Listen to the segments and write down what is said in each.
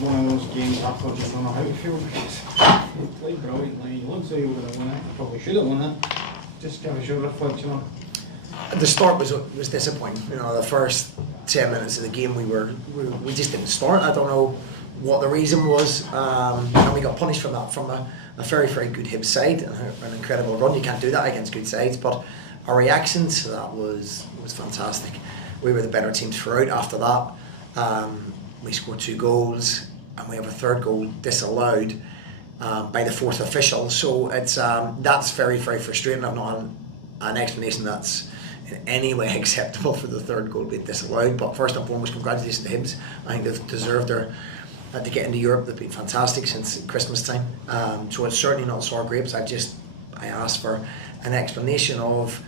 one of those games I thought you don't know how to feel because he played brilliantly. He looked like he would have won it. Probably should have won it. Just give us your reflection on it. The start was disappointing. You know, the first 10 minutes of the game we just didn't start. I don't know what the reason was, and we got punished from that from a very, very good Hibs side and an incredible run. You can't do that against good sides, but our reaction to that was fantastic. We were the better teams throughout. After that, we scored 2 goals and we have a third goal disallowed by the fourth official. So it's that's very, very frustrating. I've not an explanation that's in any way acceptable for the third goal being disallowed. But first and foremost, congratulations to Hibs. I think they've deserved their to get into Europe. They've been fantastic since Christmas time. So it's certainly not sour grapes. I asked for an explanation of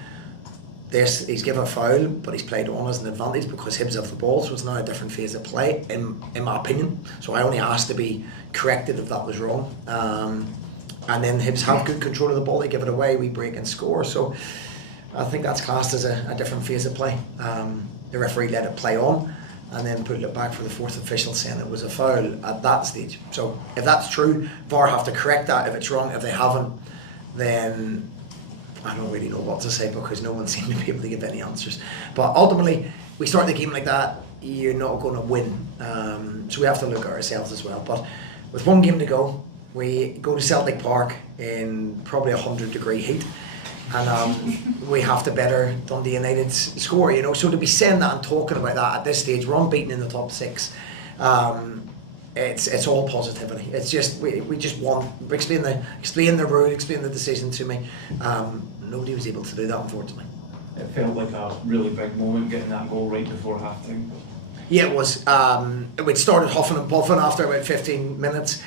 this. He's given a foul, but he's played on as an advantage because Hibs have the ball, so it's now a different phase of play, in my opinion. So I only asked to be corrected if that was wrong. And then Hibs have good control of the ball. They give it away, we break and score. So I think that's classed as a different phase of play. The referee let it play on and then put it back for the fourth official saying it was a foul at that stage. So if that's true, VAR have to correct that. If it's wrong, if they haven't, then I don't really know what to say because no one seemed to be able to give any answers. But ultimately, we start the game like that, you're not going to win. So we have to look at ourselves as well. But with one game to go, we go to Celtic Park in probably 100-degree heat. And we have to better Dundee United's score, you know. So to be saying that and talking about that at this stage, we're unbeaten in the top 6. It's all positivity. It's just we just want explain the rule, explain the decision to me. Nobody was able to do that, unfortunately. It felt like a really big moment getting that goal right before half time. Yeah, it was. We'd started huffing and puffing after about 15 minutes.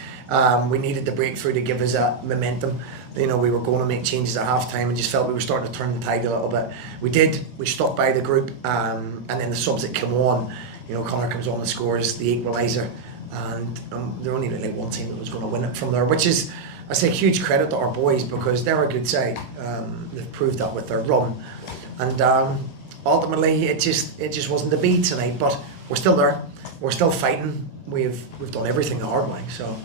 We needed the breakthrough to give us that momentum. You know, we were going to make changes at half time and just felt we were starting to turn the tide a little bit. We did. We stuck by the group, and then the subs that came on, you know, Connor comes on and scores the equaliser, and there only really one team that was going to win it from there, which is, I say, huge credit to our boys because they're a good side. They've proved that with their run, and ultimately it just wasn't to be tonight. But we're still there. We're still fighting. We've done everything the hard way, so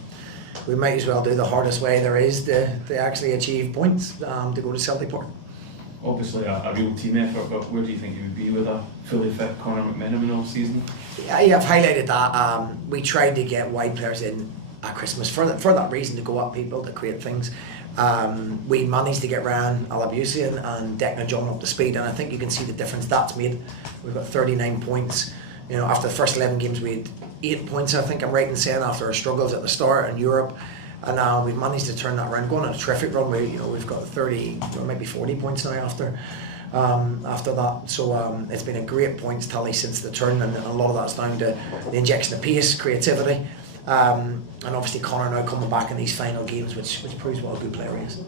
we might as well do the hardest way there is to actually achieve points, to go to Celtic Park. Obviously a real team effort, but where do you think you would be with a fully fit Conor McMenamin all season? Yeah, I've highlighted that. We tried to get wide players in at Christmas for that reason, to go at people, to create things. We managed to get Ryan Alabusi and Declan John up to speed, and I think you can see the difference that's made. We've got 39 points. You know, after the first 11 games we had 8 points, I think I'm right in saying, after our struggles at the start in Europe, and now we've managed to turn that around, going on a terrific run. We've got 30 or maybe 40 points now after that. So it's been a great points tally since the turn, and a lot of that's down to the injection of pace, creativity, and obviously Conor now coming back in these final games, which proves what a good player he is.